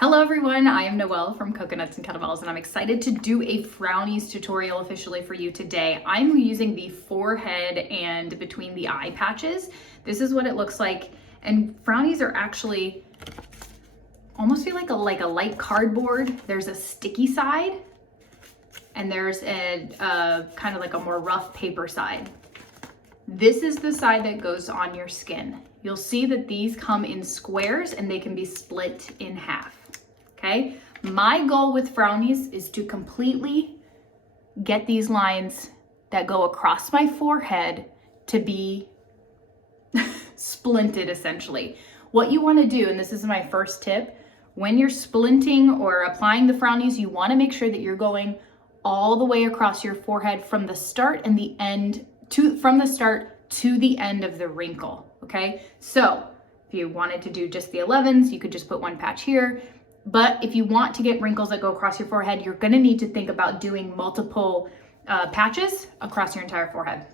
Hello everyone, I am Noelle from Coconuts and Kettlebells, and I'm excited to do a Frownies tutorial officially for you today. I'm using the forehead and between the eye patches. This is what it looks like, and Frownies are actually almost feel like a light cardboard. There's a sticky side, and there's a kind of like a more rough paper side. This is the side that goes on your skin. You'll see that these come in squares and they can be split in half. Okay, my goal with Frownies is to completely get these lines that go across my forehead to be splinted essentially. What you want to do, and this is my first tip, when you're splinting or applying the Frownies, you want to make sure that you're going all the way across your forehead from the start and the end from the start to the end of the wrinkle. Okay, so if you wanted to do just the 11s, you could just put one patch here. But if you want to get wrinkles that go across your forehead, you're going to need to think about doing multiple patches across your entire forehead.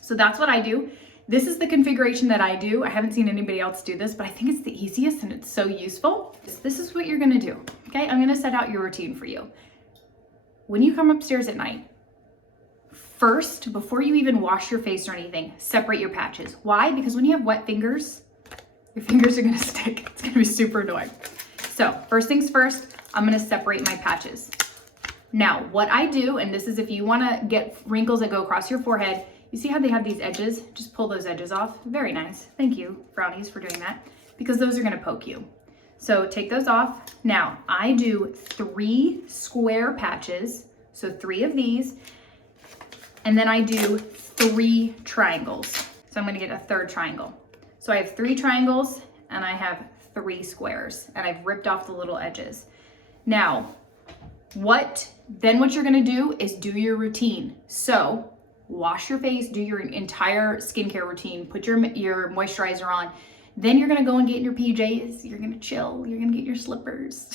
So that's what I do. This is the configuration that I do. I haven't seen anybody else do this, but I think it's the easiest and it's so useful. This is what you're going to do. Okay, I'm going to set out your routine for you. When you come upstairs at night, first, before you even wash your face or anything, separate your patches. Why? Because when you have wet fingers, your fingers are going to stick. It's going to be super annoying. So first things first, I'm going to separate my patches. Now, what I do, and this is if you want to get wrinkles that go across your forehead, you see how they have these edges? Just pull those edges off. Very nice. Thank you, Frownies, for doing that, because those are going to poke you. So take those off. Now, I do 3 square patches, so 3 of these, and then I do 3 triangles. So I'm going to get a third triangle. So I have 3 triangles and I have 3 squares, and I've ripped off the little edges. Now, what you're gonna do is do your routine. So wash your face, do your entire skincare routine, put your moisturizer on. Then you're gonna go and get your PJs, you're gonna chill, you're gonna get your slippers,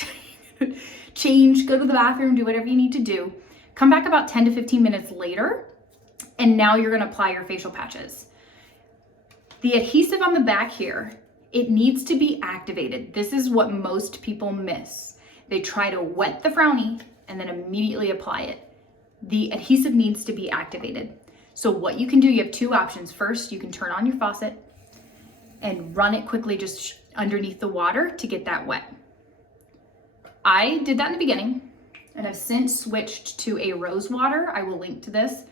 change, go to the bathroom, do whatever you need to do. Come back about 10 to 15 minutes later, and now you're gonna apply your facial patches. The adhesive on the back here, it needs to be activated. This is what most people miss. They try to wet the Frownie and then immediately apply it. The adhesive needs to be activated. So what you can do, you have 2 options. First, you can turn on your faucet and run it quickly just underneath the water to get that wet. I did that in the beginning and have since switched to a rose water. I will link to this,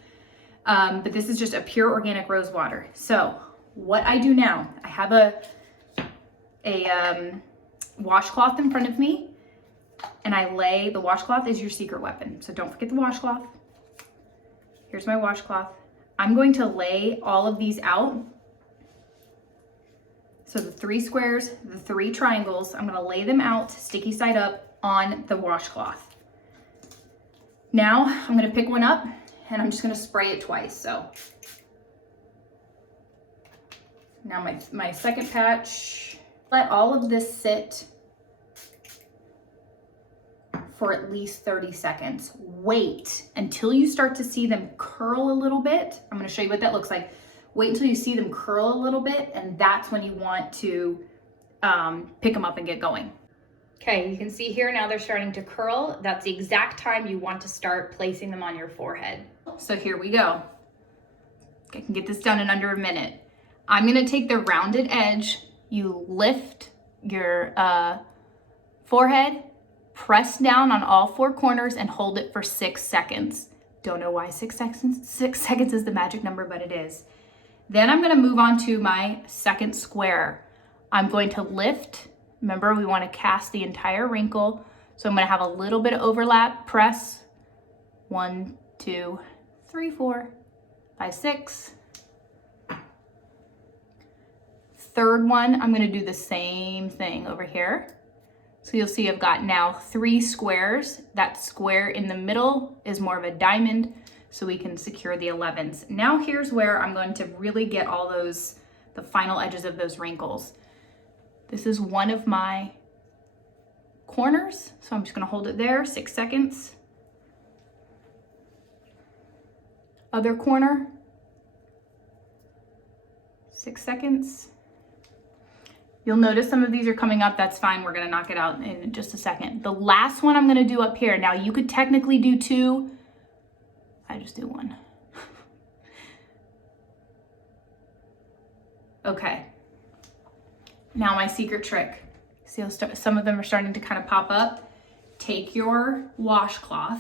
but this is just a pure organic rose water. So what I do now, I have a washcloth in front of me, and I lay, the washcloth is your secret weapon, so don't forget the washcloth. Here's my washcloth. I'm going to lay all of these out. So the 3 squares, the 3 triangles, I'm going to lay them out sticky side up on the washcloth. Now I'm going to pick one up and I'm just going to spray it twice. So now my second patch. Let all of this sit for at least 30 seconds. Wait until you start to see them curl a little bit. I'm going to show you what that looks like. Wait until you see them curl a little bit, and that's when you want to pick them up and get going. Okay, you can see here now they're starting to curl. That's the exact time you want to start placing them on your forehead. So here we go. I can get this done in under a minute. I'm going to take the rounded edge. You lift your forehead, press down on all 4 corners, and hold it for 6 seconds. Don't know why 6 seconds. 6 seconds is the magic number, but it is. Then I'm going to move on to my second square. I'm going to lift. Remember, we want to cast the entire wrinkle. So I'm going to have a little bit of overlap. Press 1, 2, 3, 4, 5, 6. Third one, I'm going to do the same thing over here. So you'll see I've got now 3 squares. That square in the middle is more of a diamond, so we can secure the 11s. Now here's where I'm going to really get all those, the final edges of those wrinkles. This is one of my corners, so I'm just going to hold it there, 6 seconds. Other corner, 6 seconds. You'll notice some of these are coming up. That's fine. We're going to knock it out in just a second. The last one I'm going to do up here. Now you could technically do 2. I just do 1. Okay. Now my secret trick. See how some of them are starting to kind of pop up? Take your washcloth,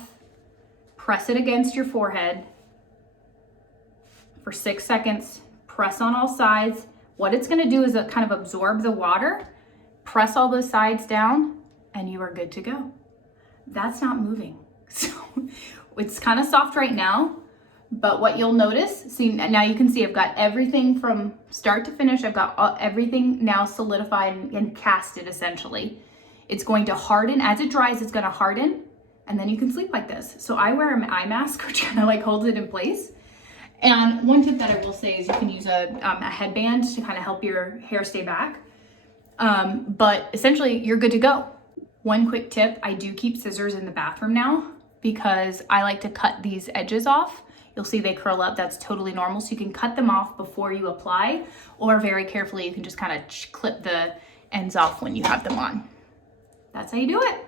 press it against your forehead for 6 seconds, press on all sides. What it's gonna do is kind of absorb the water, press all those sides down, and you are good to go. That's not moving. So it's kind of soft right now, but what you'll notice, see now you can see I've got everything from start to finish. I've got everything now solidified and casted essentially. It's going to harden. As it dries, it's gonna harden, and then you can sleep like this. So I wear an eye mask, which kind of like holds it in place. And one tip that I will say is you can use a headband to kind of help your hair stay back. But essentially you're good to go. One quick tip, I do keep scissors in the bathroom now because I like to cut these edges off. You'll see they curl up. That's totally normal. So you can cut them off before you apply, or very carefully you can just kind of clip the ends off when you have them on. That's how you do it.